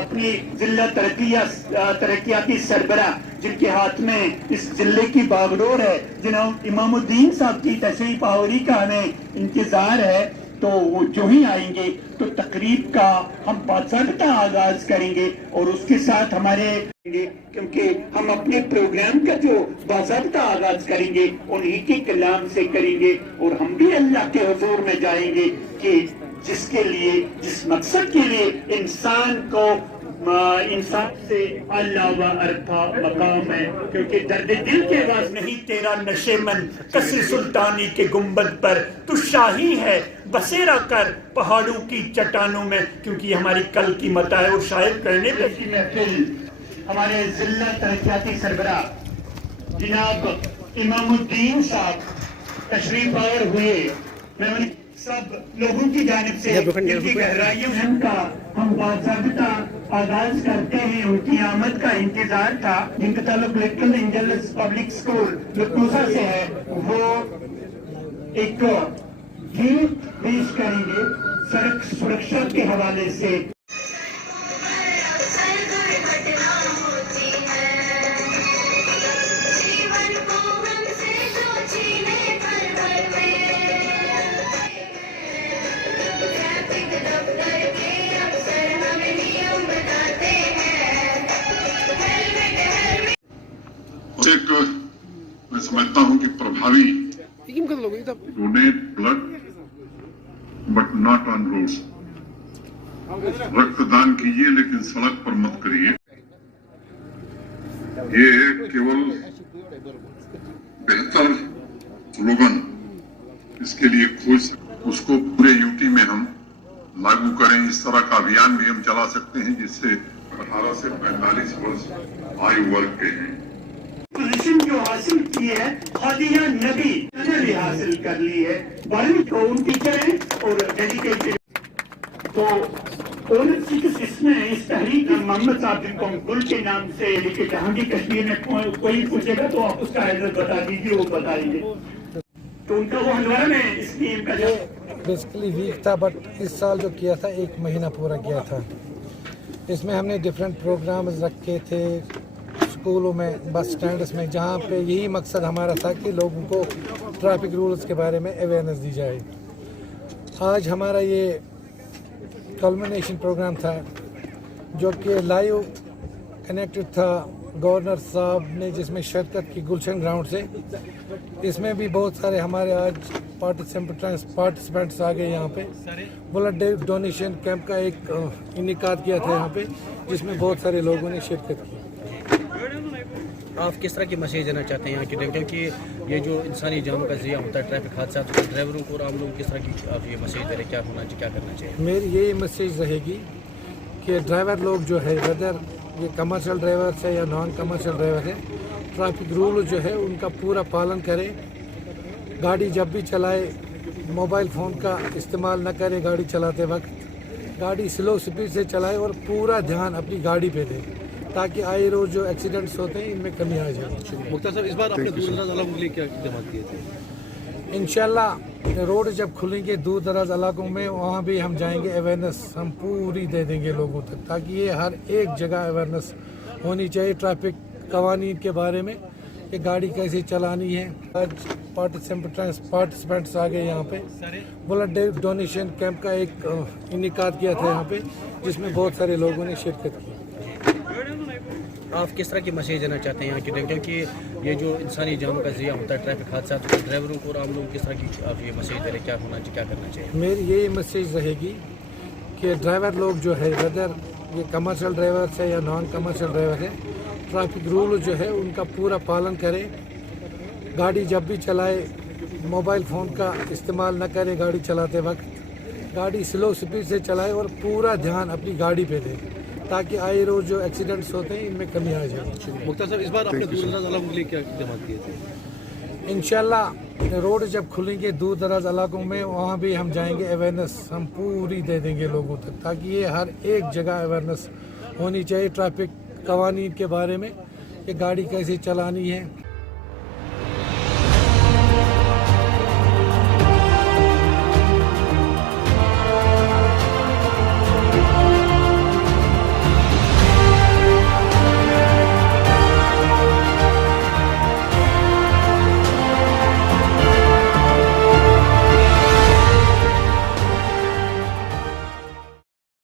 اپنی ضلع ترقیاتی سربراہ جن کے ہاتھ میں اس ضلع کی باغڈور ہے، جناب امام الدین صاحب کی تشریف آوری کا ہمیں انتظار ہے، تو وہ جو ہی آئیں گے تو تقریب کا ہم باضابطہ آغاز کریں گے اور اس کے ساتھ کیونکہ ہم اپنے پروگرام کا جو باضابطہ آغاز کریں گے انہی کے کلام سے کریں گے، اور ہم بھی اللہ کے حضور میں جائیں گے کہ جس مقصد کے لیے انسان سے اللہ و ارفع مقام ہے، کیونکہ درد دل کے واس نہیں تیرا نشے من کسی سلطانی کے گنبد پر، تو شاہی ہے بسیرا کر پہاڑوں کی چٹانوں میں، کیونکہ یہ ہماری کل کی متاع اور شاید کرنے کی محفل ہمارے ضلع ترقیاتی سربراہ جناب امام الدین صاحب تشریف آور ہوئے، میں ان سب لوگوں کی جانب سے ان کی گہرائیوں کا ہم باضابطہ آغاز کرتے ہیں۔ ان کی آمد کا انتظار تھا، جن کا تعلق لٹل اینجلز پبلک اسکول لٹوسا سے ہے، وہ ایک گیت پیش کریں گے سڑک سرکشا کے حوالے سے۔ میں سمجھتا ہوں کہ پربھاوی donate blood but not on roads, رکت دان کیجیے لیکن سڑک پر مت کریے۔ یہ کیول بہتر سلوگن اس کے لیے کھوج سکتے، اس کو پورے یو ٹی میں ہم لاگو کریں۔ اس طرح کا ابھیان بھی ہم چلا سکتے ہیں جس سے 18 سے 45 برس آیو ورگ کے ہیں پوزیشن جو حاصل کی ہے، خادیہ نبی نے بھی حاصل کر لی ہے، بارہویں کو ان ٹیچر ہیں اور ڈیڈیکیٹڈ۔ تو اس میں اس تحریک محمد صاحب جن کو ہم گل کے نام سے لکھے جہانگیر کشمیر میں کوئی پوچھے گا تو آپ اس کا ایڈریس بتا دیجیے، وہ بتائیں گے۔ تو ان کا وہ ہندوارہ میں اسکیم کا جو بیسیکلی ویک تھا، بٹ اس سال جو کیا تھا 1 مہینہ پورا کیا تھا۔ اس میں ہم نے ڈفرینٹ پروگرامز رکھے تھے اسکولوں میں، بس اسٹینڈس میں، جہاں پہ یہی مقصد ہمارا تھا کہ لوگوں کو ٹریفک رولز کے بارے میں اویئرنیس دی جائے۔ آج ہمارا یہ کلمنیشن پروگرام تھا جو کہ لائیو کنیکٹڈ تھا گورنر صاحب نے، جس میں شرکت کی گلشن گراؤنڈ سے۔ اس میں بھی بہت سارے ہمارے آج پارٹیسپینٹس آ گئے یہاں پہ۔ بلڈ ڈونیشن کیمپ کا ایک انعقاد کیا تھا یہاں پہ، جس میں بہت سارے لوگوں نے شرکت کی۔ آپ کس طرح کی میسیج دینا چاہتے ہیں یہاں کے لوگوں، کیونکہ یہ جو انسانی جانوں کا ضیاع ہوتا ہے ٹریفک حادثات، ڈرائیوروں کو اور عام لوگوں کس طرح کی آپ یہ میسیج دے رہے ہیں، کیا ہونا چاہیے، کیا کرنا چاہیے؟ میری یہی میسیج رہے گی کہ ڈرائیور لوگ جو ہے، ویدر یہ کمرشل ڈرائیور ہے یا نان کمرشل ڈرائیور ہے، ٹریفک رول جو ہے ان کا پورا پالن کرے۔ گاڑی جب بھی چلائے موبائل فون کا استعمال نہ کرے، گاڑی چلاتے وقت گاڑی سلو سپیڈ سے چلائے اور پورا دھیان اپنی گاڑی پہ دے، تاکہ آئے روز جو ایکسیڈنٹس ہوتے ہیں ان میں کمی آ جائے۔ مختار صاحب، اس بار آپ نے دور دراز علاقوں کے لیے کیا اقدامات کیے تھے؟ انشاءاللہ روڈ جب کھلیں گے دور دراز علاقوں میں، وہاں بھی ہم جائیں گے، اویئرنیس ہم پوری دے دیں گے لوگوں تک، تاکہ یہ ہر ایک جگہ اویئرنیس ہونی چاہیے ٹریفک قوانین کے بارے میں کہ گاڑی کیسے چلانی ہے۔ آج پارٹیسپینٹس آ گئے یہاں پہ۔ بلڈ ڈونیشن کیمپ کا ایک انعقاد کیا تھا یہاں پہ، جس میں بہت سارے لوگوں نے شرکت کی۔ آپ کس طرح کی میسیج دینا چاہتے ہیں یہاں کے لوگوں، کیونکہ یہ جو انسانی جانوں کا ضیاع ہوتا ہے ٹریفک حادثات، ڈرائیوروں کو اور عام لوگوں کس طرح کی آپ یہ میسیج دے رہے ہیں، کیا ہونا چاہیے، کیا کرنا چاہیے؟ میری یہی میسیج رہے گی کہ ڈرائیور لوگ جو ہے، ویدر یہ کمرشل ڈرائیور ہے یا نان کمرشل ڈرائیور ہے، ٹریفک رول جو ہے ان کا پورا پالن کرے۔ گاڑی جب بھی چلائے موبائل فون کا استعمال نہ کرے، گاڑی چلاتے وقت گاڑی سلو سپیڈ سے چلائے اور پورا دھیان اپنی گاڑی پہ دے، تاکہ آئے روز جو ایکسیڈنٹس ہوتے ہیں ان میں کمی آ جائے۔ مختار صاحب، اس بار آپ نے دور دراز علاقوں کے لیے کیا اقدامات کیے تھے؟ انشاءاللہ روڈ جب کھلیں گے دور دراز علاقوں میں، وہاں بھی ہم جائیں گے، اویئرنیس ہم پوری دے دیں گے لوگوں تک، تاکہ یہ ہر ایک جگہ اویئرنیس ہونی چاہیے ٹریفک قوانین کے بارے میں کہ گاڑی کیسے چلانی ہے۔